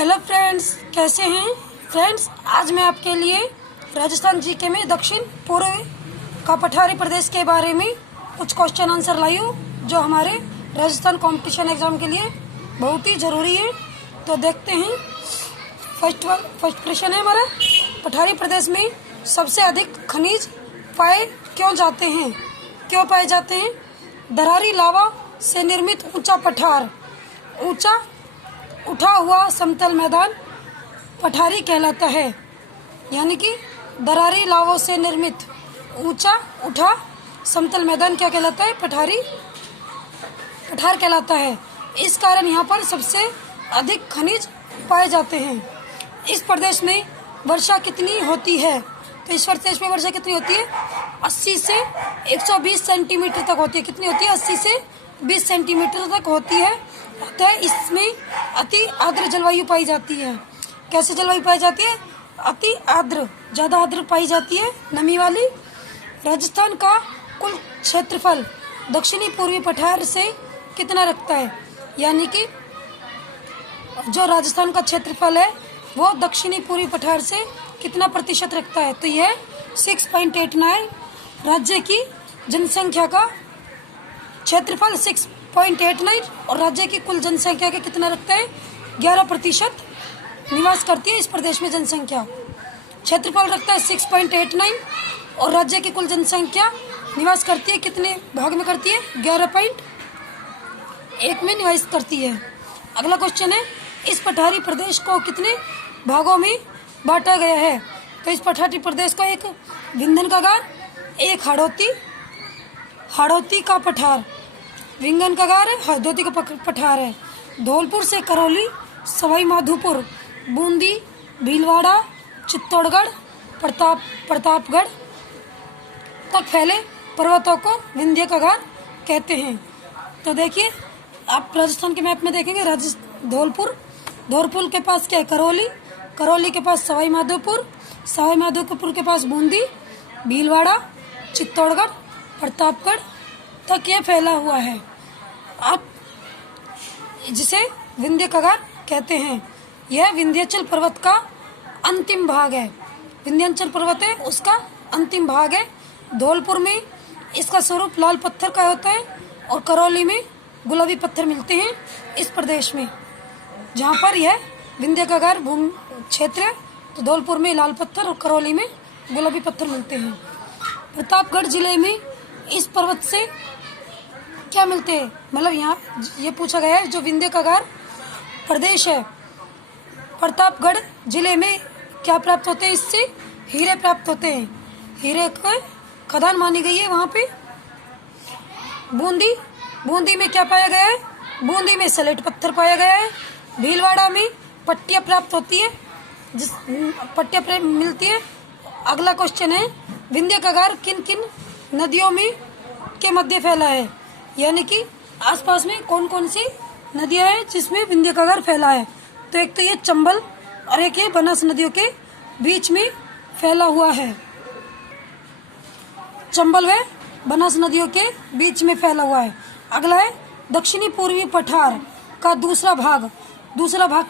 Hello friends, कैसे हैं friends. आज मैं आपके लिए राजस्थान जीके में दक्षिण पूर्व का पठारी प्रदेश के बारे में कुछ क्वेश्चन आंसर लाई हूँ, जो हमारे राजस्थान कंपटीशन एग्जाम के लिए बहुत ही ज़रूरी है। तो देखते हैं। फर्स्ट क्वेश्चन है हमारा, पठारी प्रदेश में सबसे अधिक खनिज क्यों पाए जाते हैं। दरारी लावा से निर्मित ऊंचा पठार, ऊंचा उठा हुआ समतल मैदान पठारी कहलाता है। यानी कि दरारी लावों से निर्मित ऊंचा उठा समतल मैदान क्या कहलाता है? पठार कहलाता है। इस कारण यहाँ पर सबसे अधिक खनिज पाए जाते हैं। इस प्रदेश में वर्षा कितनी होती है? तो इस प्रदेश में वर्षा कितनी होती है? 80 से 120 सेंटीमीटर तक होती है। कितनी होती है? 80 से 20 सेंटीमीटर तक होती है। तो इसमें अति आर्द्र जलवायु पाई जाती है। कैसे जलवायु पाई जाती है? अति आर्द्र, ज़्यादा आर्द्र पाई जाती है, नमी वाली। राजस्थान का कुल क्षेत्रफल दक्षिणी पूर्वी पठार से कितना रखता है? यानी कि जो राजस्थान का क्षेत्रफल है वो दक्षिणी पूर्वी पठार से कितना प्रतिशत रखता है? तो यह 6.89। राज्य की जनसंख्या का क्षेत्रफल 6.89 और राज्य की कुल जनसंख्या का कितना रखता है? 11% निवास करती है इस प्रदेश में जनसंख्या। क्षेत्रफल रखता है 6.89 और राज्य की कुल जनसंख्या निवास करती है कितने भाग में करती है? 11.1 में निवास करती है। अगला क्वेश्चन है, इस पठारी प्रदेश को कितने भागों में बांटा गया है? तो इस पठारी प्रदेश को एक विंध्यन का गार, एक हाड़ौती का पठार, विंध्यन का गार है, हाड़ौती का पठार है। धौलपुर से करौली, सवाई माधोपुर, बूंदी, भीलवाड़ा, चित्तौड़गढ़, प्रतापगढ़ तक फैले पर्वतों को विंध्य का गार कहते हैं। तो देखिए, आप राजस्थान के मैप में देखेंगे, धौलपुर के पास क्या है? करौली के पास सवाई माधोपुर के पास बूंदी, भीलवाड़ा, चित्तौड़गढ़, प्रतापगढ़ तक ये फैला हुआ है। आप जिसे विंध्य का गार कहते हैं। यह विंध्याचल पर्वत का अंतिम भाग है। विंध्याचल पर्वत है, उसका अंतिम भाग है। धौलपुर में इसका स्वरूप लाल पत्थर का होता है और करौली में गुलाबी पत्थर मिलते हैं इस प्रदेश में, जहाँ पर यह विंध्य का गार भूमि क्षेत्र है। तो धौलपुर में लाल पत्थर और करौली में गुलाबी पत्थर मिलते हैं। प्रतापगढ़ जिले में इस पर्वत से क्या मिलते हैं? मतलब यहाँ ये पूछा गया है, जो विंध्य का गार प्रदेश है, प्रतापगढ़ जिले में क्या प्राप्त होते हैं? इससे हीरे प्राप्त होते हैं। हीरे का खदान मानी गई है वहाँ पे। बूंदी में क्या पाया गया है? बूंदी में सलेट पत्थर पाया गया है। भीलवाड़ा में पट्टियाँ प्राप्त होती है, पट्टियाँ मिलती है। अगला क्वेश्चन है, विंध्य का गार किन किन नदियों में के मध्य फैला है? यानी कि आसपास में कौन कौन सी नदियाँ हैं जिसमें विंध्य का गार फैला है? तो एक तो ये चंबल और एक ये बनास नदियों के बीच में फैला हुआ है। चंबल व बनास नदियों के बीच में फैला हुआ है। अगला है, दक्षिणी पूर्वी पठार का दूसरा भाग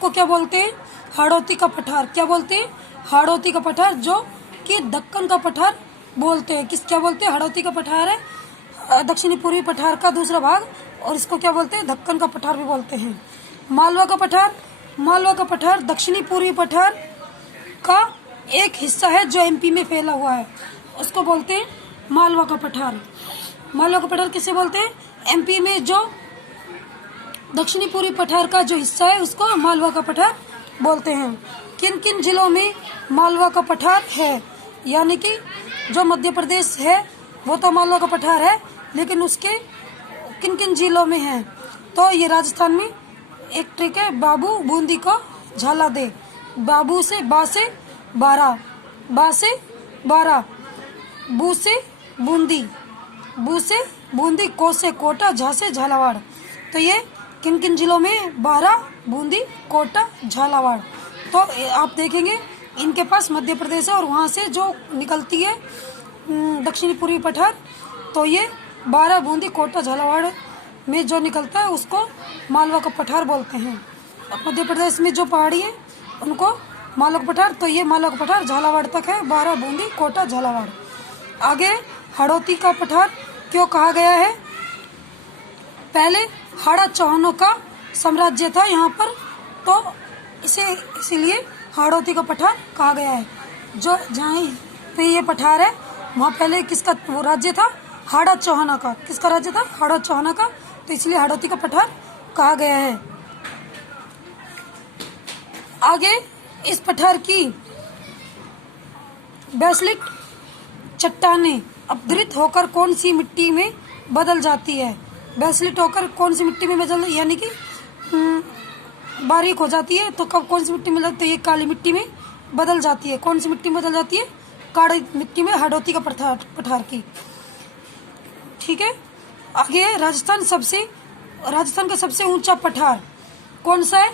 को क्या बोलते हैं? हाड़ौती का पठार। क्या बोलते हैं? हाड़ौती का पठार, जो कि दक्कन का पठार बोलते हैं। क्या बोलते हैं? हाड़ौती का पठार है दक्षिणी पूर्वी पठार का दूसरा भाग, और इसको क्या बोलते हैं? दक्कन का पठार भी बोलते हैं। मालवा का पठार दक्षिणी पूर्वी पठार का एक हिस्सा है जो एमपी में फैला हुआ है, उसको बोलते हैं मालवा का पठार। मालवा का पठार किसे बोलते हैं? एमपी में जो दक्षिणी पूर्वी पठार का जो हिस्सा है उसको मालवा का पठार बोलते हैं। किन किन जिलों में मालवा का पठार है? यानी कि जो मध्य प्रदेश है वो तो मालवा का पठार है, लेकिन उसके किन किन जिलों में है? तो ये राजस्थान में एक ट्रिक है, बाबू बूंदी को झाला दे। बाबू से बा से 12, बा से 12, बू से बूंदी, को से कोटा, झा से झालावाड़। तो ये किन किन जिलों में? 12, बूंदी, कोटा, झालावाड़। तो आप देखेंगे इनके पास मध्य प्रदेश है और वहाँ से जो निकलती है दक्षिणी पूर्वी पठार, तो ये 12, बूंदी, कोटा, झालावाड़ में जो निकलता है उसको मालवा का पठार बोलते हैं। मध्य प्रदेश में जो पहाड़ी है उनको मालवा पठार। तो ये मालवा पठार झालावाड़ तक है, 12 बूंदी, कोटा, झालावाड़। आगे हाड़ौती का पठार क्यों कहा गया है? पहले हाड़ा चौहानों का साम्राज्य था यहाँ पर, तो इसीलिए हाड़ौती का पठार कहा गया है। जो जहाँ पे ये पठार है वहाँ पहले किसका वो राज्य था? हाड़ा चौहाना का। किसका राज्य था? हाड़ा चौहाना का। तो इसलिए हाड़ौती का पठार कहा गया है। आगे इस पठार की बेसलिट चट्टानें अपघटित होकर कौन सी मिट्टी में बदल जाती है? बेसलिट होकर कौन सी मिट्टी में बदल, यानी कि बारीक हो जाती है। तो कब कौन सी मिट्टी में लगती है? ये काली मिट्टी में बदल जाती है। कौन सी मिट्टी में बदल जाती है? काली मिट्टी में हाड़ौती का पठार की। ठीक है। आगे राजस्थान का सबसे ऊंचा पठार कौन सा है?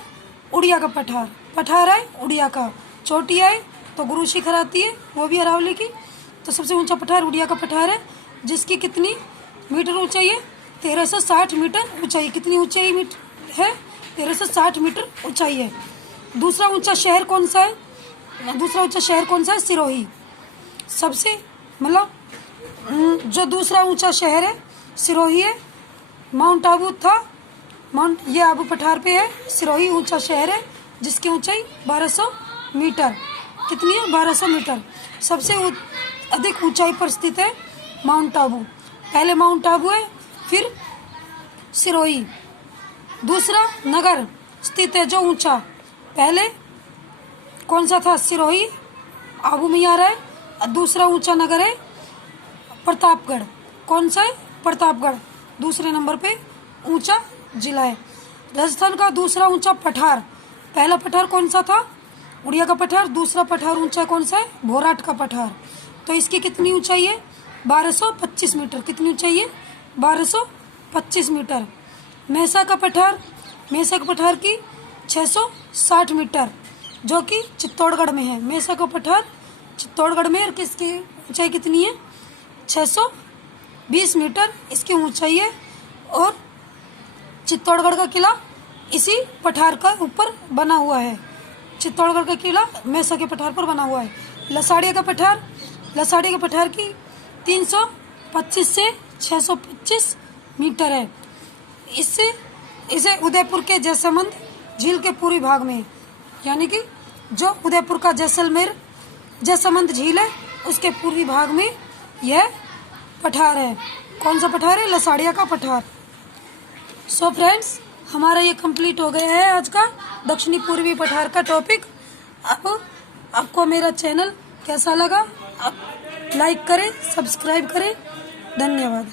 उड़िया का पठार है उड़िया का। चोटी है तो गुरु शिखर आती है, वो भी अरावली की। तो सबसे ऊंचा पठार उड़िया का पठार है, जिसकी कितनी मीटर ऊंचाई है? 1360 मीटर ऊंचाई। कितनी ऊंचाई है? 1360 मीटर ऊंचाई है। दूसरा ऊंचा शहर कौन सा है? सिरोही। सबसे मतलब जो दूसरा ऊंचा शहर है सिरोही है। माउंट आबू था, ये आबू पठार पे है। सिरोही ऊंचा शहर है जिसकी ऊंचाई 1200 मीटर। कितनी है? 1200 मीटर। सबसे अधिक ऊंचाई पर स्थित है माउंट आबू। पहले माउंट आबू है, फिर सिरोही। दूसरा नगर स्थित है जो ऊंचा, पहले कौन सा था? सिरोही, आबू में आ रहा है। दूसरा ऊंचा नगर है प्रतापगढ़। कौन सा है? प्रतापगढ़ दूसरे नंबर पे ऊंचा जिला है। राजस्थान का दूसरा ऊंचा पठार, पहला पठार कौन सा था? उड़िया का पठार। दूसरा पठार ऊंचा कौन सा है? भोराट का पठार। तो इसकी कितनी ऊंचाई है? 1225 मीटर। कितनी ऊंचाई है? 1225 मीटर। मेहसा का पठार की 660 मीटर, जो कि चित्तौड़गढ़ में है। मेहसा का पठार चित्तौड़गढ़ में, और किसकी ऊंचाई कितनी है? 620 मीटर इसकी ऊंचाई है। और चित्तौड़गढ़ का किला इसी पठार का ऊपर बना हुआ है। चित्तौड़गढ़ का किला मेहसा के पठार पर बना हुआ है। लसाड़िया का पठार की 325 से 625 मीटर है। इसे उदयपुर के जैसलमेर झील के पूर्वी भाग में, यानी कि जो उदयपुर का जैसलमेर झील है उसके पूर्वी भाग में यह पठार है। कौन सा पठार है? लसाड़िया का पठार। सो फ्रेंड्स, हमारा ये कंप्लीट हो गया है आज का दक्षिणी पूर्वी पठार का टॉपिक। अब आपको मेरा चैनल कैसा लगा? आप लाइक करें, सब्सक्राइब करें। धन्यवाद।